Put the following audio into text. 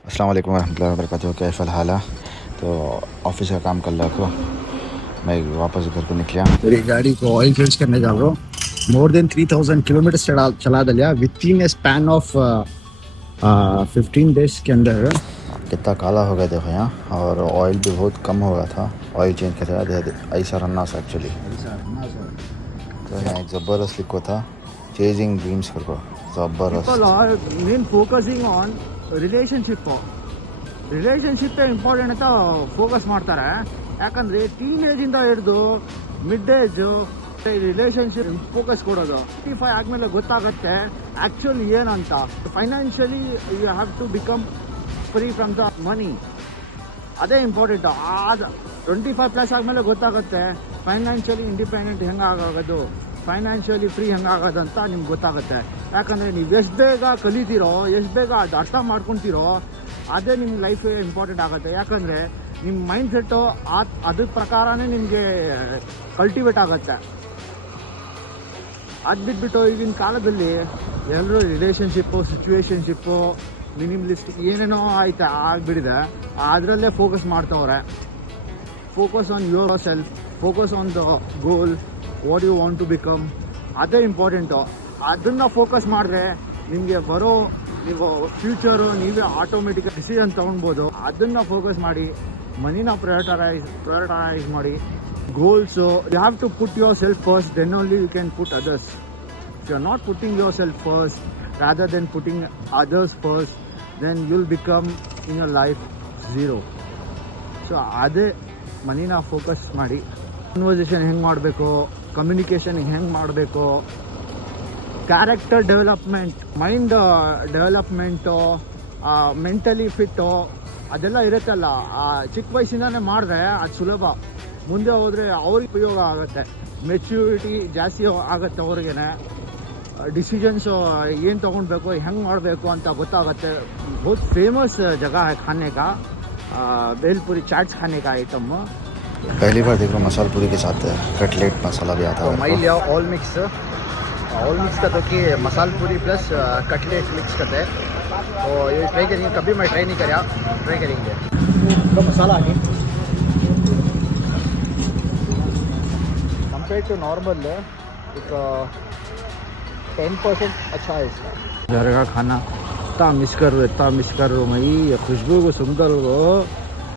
अस्सलाम वालेकुम रहमतुल्लाहि व बरकातुहू। कैफ़ल हाल है? तो ऑफिस का काम कर रहा था, मैं वापस घर को निकला। मेरी गाड़ी को ऑयल चेंज करने जा रहा हूँ। मोर देन 3000 किलोमीटर चला दिया with in A span of 15 days के अंदर। कितना काला हो गया देखो यहाँ, और ऑयल भी बहुत कम हो गया था। ऑयल चेंज कर रहा ऐसा रन्ना सा एक्चुअली। तो यहाँ एक ज़बरदस्त लिखो था, चेजिंग ड्रीम्स करको। ज़बरदस्त। People are main focusing on relationship important ಅಂತ ಫೋಕಸ್ ಮಾಡ್ತಾರೆ. ಯಾಕಂದ್ರೆ ಟೀನೇಜ್ ಇಂದ ಹಿಡಿದು ಮಿಡ್ ಏಜ್ ರಿಲೇಷನ್ಶಿಪ್ ಫೋಕಸ್ ಕೊಡೋದು. 25 ಆದ್ಮೇಲೆ ಗೊತ್ತಾಗುತ್ತೆ ಆಕ್ಚುಲಿ ಏನಂತ. Financially you have to become free from the money. ಅದೇ ಇಂಪಾರ್ಟೆಂಟ್. 25+ ಆದ್ಮೇಲೆ ಗೊತ್ತಾಗುತ್ತೆ ಫೈನಾನ್ಷಿಯಲಿ ಇಂಡಿಪೆಂಡೆಂಟ್ ಹೆಂಗಾಗೋದು, ಫೈನಾನ್ಷಿಯಲಿ ಫ್ರೀ ಹೆಂಗಾಗೋದಂತ ನಿಮ್ಗೆ ಗೊತ್ತಾಗುತ್ತೆ. ಯಾಕಂದರೆ ನೀವು ಎಷ್ಟು ಬೇಗ ಕಲಿತೀರೋ, ಎಷ್ಟು ಬೇಗ ಅದು ಅರ್ಥ ಮಾಡ್ಕೊತೀರೋ, ಅದೇ ನಿಮ್ಮ ಲೈಫ್ ಇಂಪಾರ್ಟೆಂಟ್ ಆಗುತ್ತೆ. ಯಾಕಂದರೆ ನಿಮ್ಮ ಮೈಂಡ್ ಸೆಟ್ಟು ಅದ್ರ ಪ್ರಕಾರನೇ ನಿಮಗೆ ಕಲ್ಟಿವೇಟ್ ಆಗುತ್ತೆ. ಅದು ಬಿಟ್ಬಿಟ್ಟು ಈಗಿನ ಕಾಲದಲ್ಲಿ ಎಲ್ಲರೂ ರಿಲೇಷನ್ಶಿಪ್ಪು, ಸಿಚುವೇಶನ್ಶಿಪ್ಪು, ಮಿನಿಮಲಿಸ್ಟ್ ಏನೇನೋ ಆಗಿಬಿಟ್ಟಿದೆ. ಅದರಲ್ಲೇ ಫೋಕಸ್ ಮಾಡ್ತವ್ರೆ. Focus on yourself, focus on the goal, what you want to become. ಅದೇ ಇಂಪಾರ್ಟೆಂಟು. ಅದನ್ನು ಫೋಕಸ್ ಮಾಡಿದ್ರೆ ನಿಮಗೆ ನೀವು ಫ್ಯೂಚರು ನೀವೇ ಆಟೋಮೆಟಿಕ್ ಡಿಸಿಷನ್ ತೊಗೊಳ್ಬೋದು. ಅದನ್ನು ಫೋಕಸ್ ಮಾಡಿ, ಮನಿನ ಪ್ರಯೋರಿಟೈಸ್ ಮಾಡಿ. Goals you have to put yourself first, then only you can put others. If you are not putting yourself first rather than putting others first, then you'll become in your life zero. So ಅದೇ ಮನಿನ focus ಮಾಡಿ. Conversation ಹೆಂಗೆ ಮಾಡಬೇಕು, communication ಹೆಂಗೆ ಮಾಡಬೇಕು, character development, mind development, mentally fit, ಅದೆಲ್ಲ ಇರುತ್ತಲ್ಲ. ಚಿಕ್ಕ ವಯಸ್ಸಿಂದನೇ ಮಾಡಿದ್ರೆ ಅದು ಸುಲಭ. ಮುಂದೆ ಹೋದರೆ ಅವ್ರಿಗೆ ಉಪಯೋಗ ಆಗುತ್ತೆ. ಮೆಚ್ಯೂರಿಟಿ ಜಾಸ್ತಿ ಆಗುತ್ತೆ ಅವ್ರಿಗೇನೆ. ಡಿಸಿಷನ್ಸು ಏನು ತೊಗೊಳ್ಬೇಕು, ಹೆಂಗೆ ಮಾಡಬೇಕು ಅಂತ ಗೊತ್ತಾಗುತ್ತೆ. ಬಹುತ್ ಫೇಮಸ್ ಜಗह है खाने का, भेलपुरी चाट्स खाने का आइटम. पहली बार देख रहा हूँ मसाला पूरी के साथ कटलेट मसाला भी आता है. मैं लिया ऑल मिक्स का तो कि मसाला पूरी प्लस कटलेट मिक्स करते हैं. तो ये ट्राई करेंगे. कभी मैं ट्राई नहीं करा, ट्राई करेंगे. तो मसाला आगे कंपेयर टू नॉर्मल एक 10% अच्छा है इसका. घर का खाना इतना मिस कर रहा मैं. ये खुशबू को सुनकर